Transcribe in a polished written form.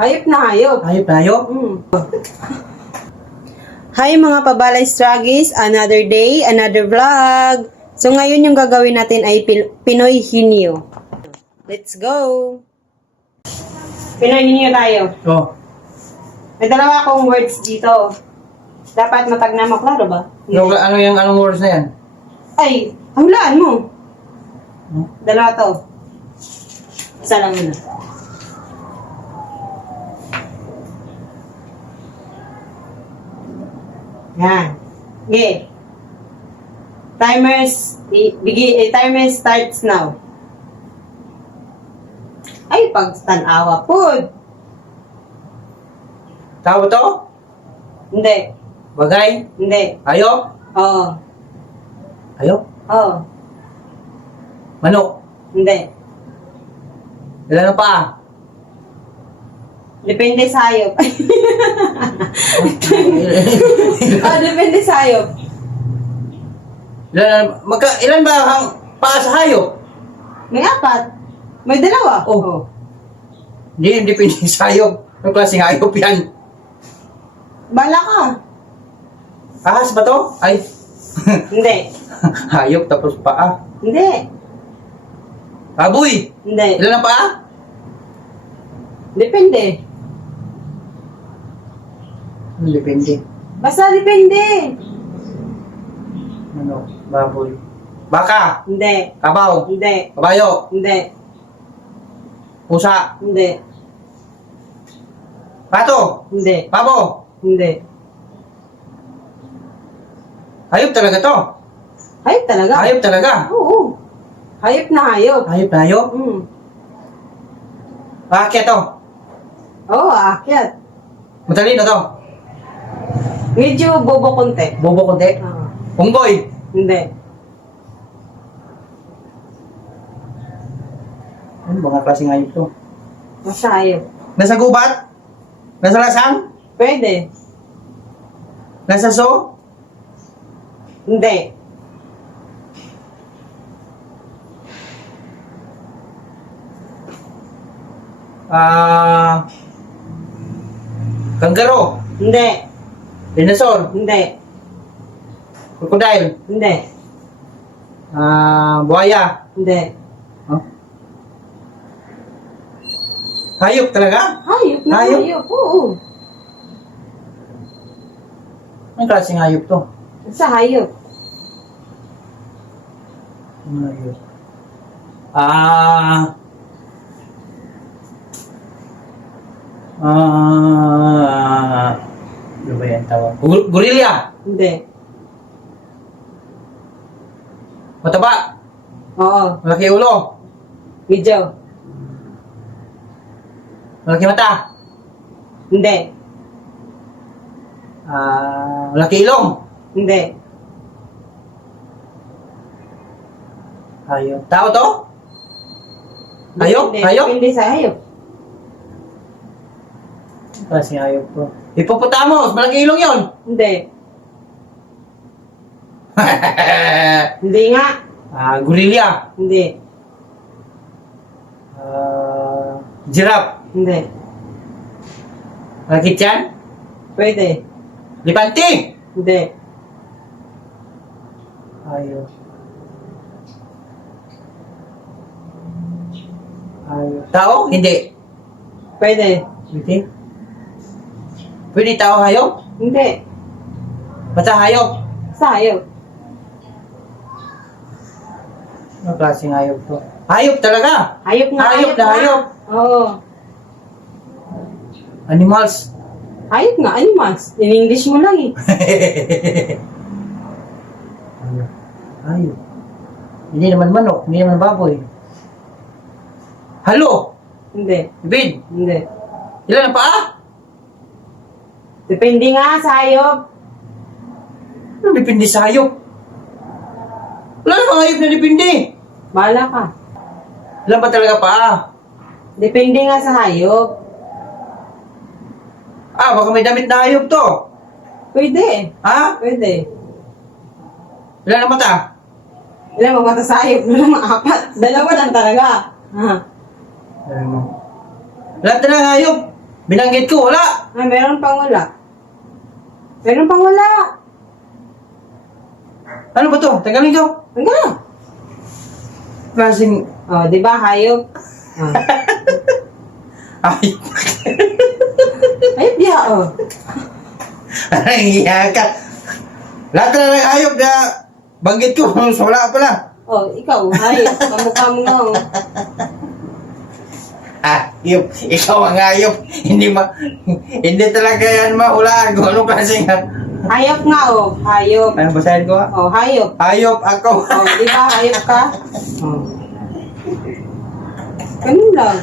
Hayop na hayop. Hayop na hayop? Hi mga pabalay stragis, another day, another vlog. So ngayon yung gagawin natin ay Pinoy Hinyo. Let's go! Pinoy Hinyo tayo. Oh. May dalawa akong words dito. Dapat matagna mo, klaro ba? Anong words na yan? Ay, hulaan mo. Dalawa to. Isa lang muna. Yan. Okay. Timer starts now. Ay, pag tanawa po. Tao to? Hindi. Bagay? Hindi. Hayop? Oo. Hayop? Oo. Manok? Hindi. Ilan ang paa? Depende sa hayop. Depende sa hayop. Ilan ba ang paa sa hayop? May apat. May dalawa. Oh. Hindi pwede sa hayop. Anong klaseng hayop yan? Bala ka. Ahas ba to? Ay. Hindi. Hayop tapos paa. Hindi. Baboy? Hindi. Ilan ang paa? Depende. Depende. Basta depende. Ano? Baboy. Baka? Hindi. Kabaw? Hindi. Kabayo? Hindi. Pusa? Hindi. Pato? Hindi. Pabo? Hindi. Hayop talaga to? Hayop talaga. Hayop talaga? Oo. Hayop na hayop. Hayop na hayop? Aakyat to? Oo, aakyat. Matalino to? Medyo bobo konti. Bobo konti? Unggoy? Hindi. Ano mga klaseng hayop to? Basta hayop. Nasa gubat? Nasa lasang? Pwede. Nasa so? Hindi. Kanggaro? Hindi. Dinosaur? Hindi. Crocodile? Hindi. Buhaya? Hindi. Huh? Hayop talaga? Hayop na Hayop? hayop. Oo. Anong klaseng hayop to? Basta hayop. Hayop. Ano ba yan tawag? Gorilla? Hindi. Mataba? Oo. Malaki ulo? Medyo. Malaki mata? Hindi. Malaki ilong? Hindi. Hayop. Tao to? Hayop? Hindi. Hayop? Depende sa hayop. Klaseng hayop to. Hippopotamus! Malaki ilong yun! Hindi. Hindi nga. Gorilla? Hindi. Giraffe? Hindi. Malaki tiyan? Pwede. Lipanting? Hindi. Hayop. Hayop. Tao? Hindi. Pwede. Hindi. Pwede tao hayop? Hindi. Basta hayop? Sa hayop. Anong klaseng hayop to? Hayop talaga! Hayop nga. Hayop na hayop! Oo. Animals? Hayop nga. Animals. In English mo lang eh. Hayop. Hayop. Hindi naman manok, hindi naman baboy. Halo! Hindi. Ibid! Hindi. Ilan ang paa? Depende nga sa hayop. Ano dipindi sa hayop? Wala namang hayop na dipindi. Bahala ka. Ilan ba talaga paa? Depende nga sa hayop. Baka may damit na hayop to. Pwede. Ha? Pwede. Ilan ang mata? Ilan mga mata sa hayop? Ilan mga apat? Dalawa lang talaga. Ha? Lahat na ng hayop. Binanggit ko, wala. Ah, meron pang wala. Meron pang wala. Ano ba to? Tagalin ko. Hanggang na. Klaseng... Oh, di ba, hayop? Oh. Ay, Hayop diha, oh. iya ka. Lahat na ng ayop na banggit ko, wala pala. Oh, ikaw, hayop. Kamukha mo nga, oh. Ayop, ikaw ang ayop. Hindi talaga yan mahulaan kung anong klaseng... Hayop nga, oh. Hayop. Ano, basahin ko ha? Oh, hayop. Ayop ako. Oh, di ba, hayop ka? Oh. Ganun lang.